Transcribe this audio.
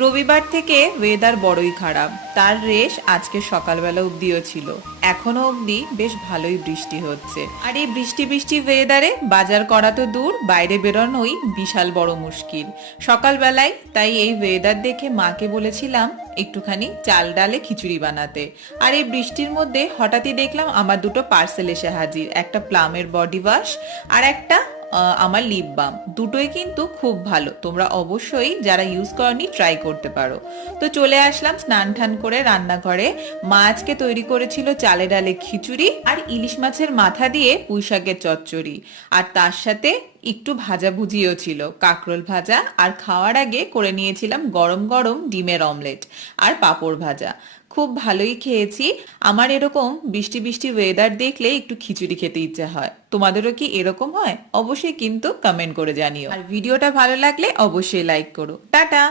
রবিবার থেকে ওয়েদার বড়ই খারাপ। তার রেশ আজকে সকালবেলা অবধিও ছিল। এখনো অবধি বেশ ভালোই বৃষ্টি হচ্ছে। আর এই বৃষ্টি বৃষ্টি ওয়েদারে বাজার করা তো দূর, বাইরে বেরোনোই বিশাল বড় মুশকিল সকালবেলায়। তাই এই ওয়েদার দেখে মাকে বলেছিলাম একটুখানি চাল ডালে খিচুড়ি বানাতে। আর এই বৃষ্টির মধ্যে হঠাৎই দেখলাম আমার দুটো পার্সেল এসে হাজির, একটা প্লামের বডি ওয়াশ আর একটা আমার লিপ বাম। দুটোই কিন্তু খুব ভালো, তোমরা অবশ্যই যারা ইউজ করনি ট্রাই করতে পারো। তো চলে আসলাম স্নান টান করে রান্নাঘরে। মা আজকে তৈরি করেছিল চালে ডালে খিচুড়ি আর ইলিশ মাছের মাথা দিয়ে পুঁই শাকের চচ্চড়ি, আর তার সাথে একটু ভাজাভুজিও ছিল, কাঁকরোল ভাজা। আর খাওয়ার আগে করে নিয়েছিলাম গরম গরম ডিমের অমলেট আর পাঁপড় ভাজা। খুব ভালোই খেয়েছি। আমার এরকম বৃষ্টি বৃষ্টি ওয়েদার দেখলে একটু খিচুড়ি খেতে ইচ্ছে হয়। তোমাদেরও কি এরকম হয়? অবশ্যই কিন্তু কমেন্ট করে জানিও। আর ভিডিওটা ভালো লাগলে অবশ্যই লাইক করো। টাটা।